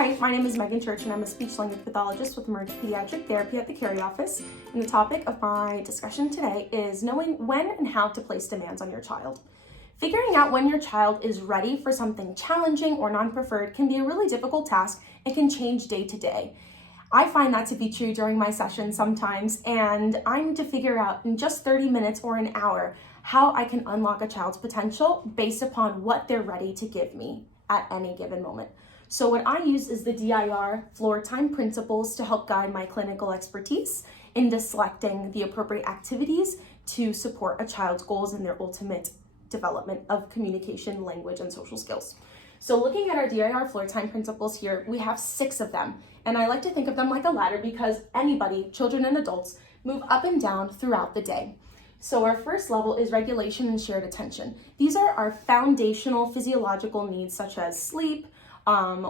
Hi, my name is Megan and I'm a speech language pathologist with Emergent Pediatric Therapy at the Carry Office. And the topic of my discussion today is knowing when and how to place demands on your child. Figuring out when your child is ready for something challenging or non-preferred can be a really difficult task and can change day to day. I find that to be true during my sessions sometimes, and I need to figure out in just 30 minutes or an hour how I can unlock a child's potential based upon what they're ready to give me at any given moment. So what I use is the DIR Floortime Principles to help guide my clinical expertise into selecting the appropriate activities to support a child's goals and their ultimate development of communication, language, and social skills. So looking at our DIR Floortime Principles here, we have 6 of them. And I like to think of them like a ladder because anybody, children and adults, move up and down throughout the day. So our first level is regulation and shared attention. These are our foundational physiological needs such as sleep.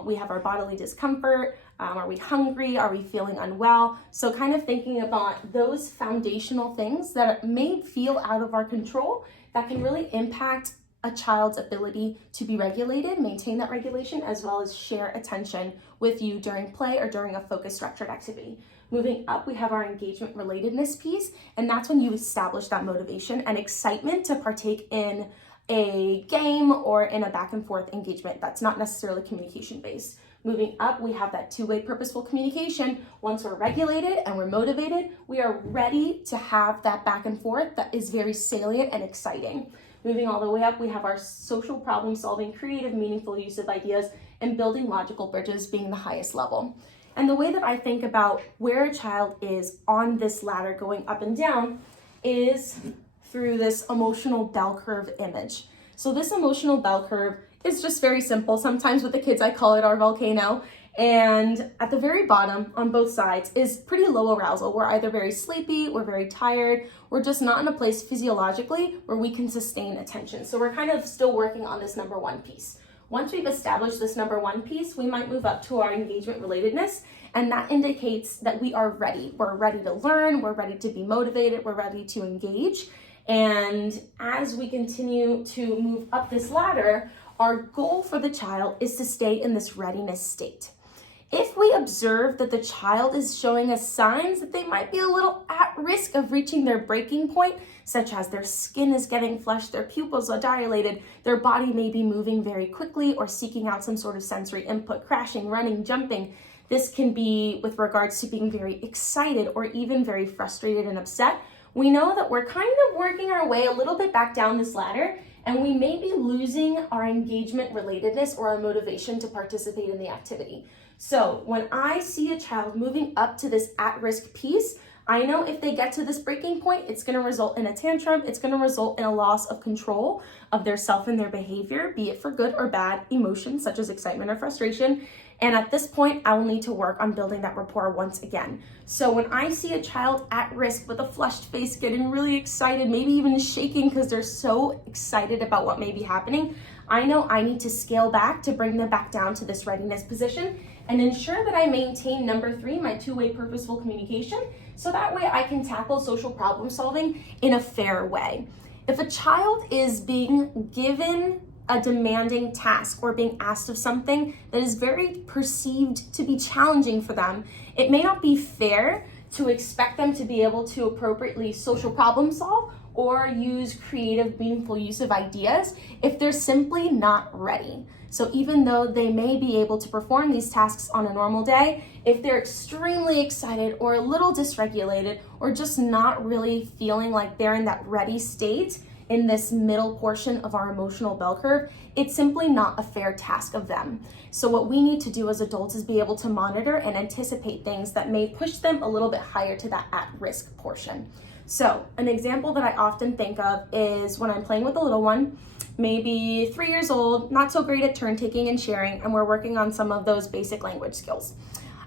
We have our bodily discomfort. Are we hungry? Are we feeling unwell? So kind of thinking about those foundational things that may feel out of our control that can really impact a child's ability to be regulated, maintain that regulation, as well as share attention with you during play or during a focused structured activity. Moving up, we have our engagement relatedness piece, and that's when you establish that motivation and excitement to partake in a game or in a back and forth engagement that's not necessarily communication based. Moving up, we have that two-way purposeful communication. Once we're regulated and we're motivated, we are ready to have that back and forth that is very salient and exciting. Moving all the way up, we have our social problem solving, creative, meaningful use of ideas, and building logical bridges being the highest level. And the way that I think about where a child is on this ladder going up and down is through this emotional bell curve image. So this emotional bell curve is just very simple. Sometimes with the kids, I call it our volcano. And at the very bottom on both sides is pretty low arousal. We're either very sleepy, we're very tired, we're just not in a place physiologically where we can sustain attention. So we're kind of still working on this number 1 piece. Once we've established this number 1 piece, we might move up to our engagement relatedness, and that indicates that we are ready. We're ready to learn, we're ready to be motivated, we're ready to engage. And as we continue to move up this ladder, our goal for the child is to stay in this readiness state. If we observe that the child is showing us signs that they might be a little at risk of reaching their breaking point, such as their skin is getting flushed, their pupils are dilated, their body may be moving very quickly or seeking out some sort of sensory input, crashing, running, jumping. This can be with regards to being very excited or even very frustrated and upset. We know that we're kind of working our way a little bit back down this ladder, and we may be losing our engagement relatedness or our motivation to participate in the activity. So when I see a child moving up to this at-risk piece, I know if they get to this breaking point, it's going to result in a tantrum. It's going to result in a loss of control of their self and their behavior, be it for good or bad emotions such as excitement or frustration. And at this point, I will need to work on building that rapport once again. So when I see a child at risk with a flushed face, getting really excited, maybe even shaking because they're so excited about what may be happening, I know I need to scale back to bring them back down to this readiness position and ensure that I maintain number 3, my two-way purposeful communication, so that way I can tackle social problem solving in a fair way. If a child is being given a demanding task or being asked of something that is very perceived to be challenging for them, it may not be fair to expect them to be able to appropriately social problem solve or use creative, meaningful use of ideas if they're simply not ready. So even though they may be able to perform these tasks on a normal day, if they're extremely excited or a little dysregulated or just not really feeling like they're in that ready state in this middle portion of our emotional bell curve, it's simply not a fair task of them. So what we need to do as adults is be able to monitor and anticipate things that may push them a little bit higher to that at-risk portion. So an example that I often think of is when I'm playing with a little one, maybe 3 years old, not so great at turn taking and sharing, and we're working on some of those basic language skills.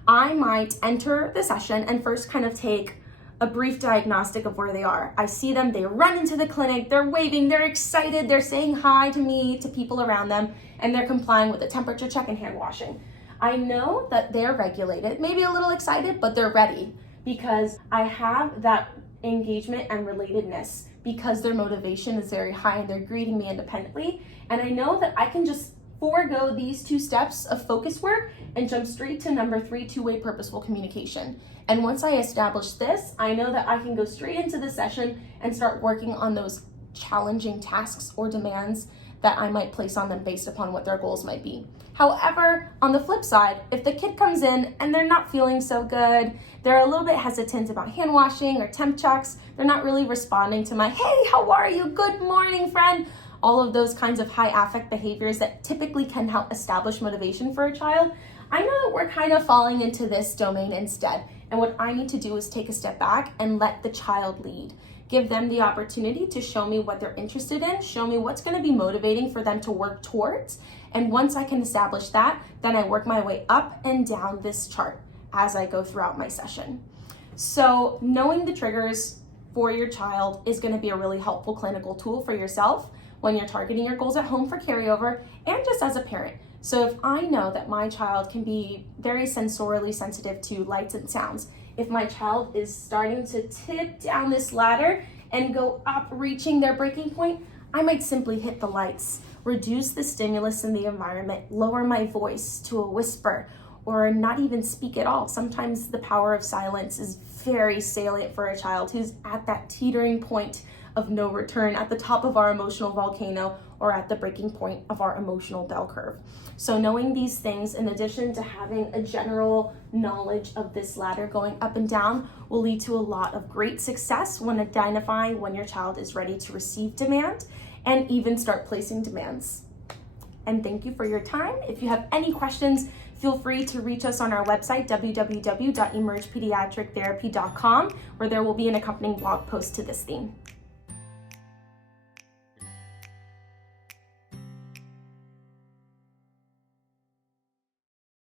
I might enter the session and first kind of take a brief diagnostic of where they are. I see them, they run into the clinic, they're waving, they're excited, they're saying hi to me, to people around them, and they're complying with a temperature check and hand washing. I know that they're regulated, maybe a little excited, but they're ready because I have that engagement and relatedness because their motivation is very high and they're greeting me independently. And I know that I can just forego these 2 steps of focus work and jump straight to number 3, two-way purposeful communication. And once I establish this, I know that I can go straight into the session and start working on those challenging tasks or demands that I might place on them based upon what their goals might be. However, on the flip side, if the kid comes in and they're not feeling so good, they're a little bit hesitant about hand washing or temp checks, they're not really responding to my, hey, how are you? Good morning, friend. All of those kinds of high affect behaviors that typically can help establish motivation for a child, I know that we're kind of falling into this domain instead. And what I need to do is take a step back and let the child lead. Give them the opportunity to show me what they're interested in, show me what's going to be motivating for them to work towards. And once I can establish that, then I work my way up and down this chart as I go throughout my session. So knowing the triggers for your child is going to be a really helpful clinical tool for yourself when you're targeting your goals at home for carryover and just as a parent. So if I know that my child can be very sensorily sensitive to lights and sounds, if my child is starting to tip down this ladder and go up reaching their breaking point, I might simply hit the lights, reduce the stimulus in the environment, lower my voice to a whisper, or not even speak at all. Sometimes the power of silence is very salient for a child who's at that teetering point of no return, at the top of our emotional volcano, or at the breaking point of our emotional bell curve. So knowing these things, in addition to having a general knowledge of this ladder going up and down, will lead to a lot of great success when identifying when your child is ready to receive demand and even start placing demands. And thank you for your time. If you have any questions, feel free to reach us on our website, www.emergepediatrictherapy.com, where there will be an accompanying blog post to this theme.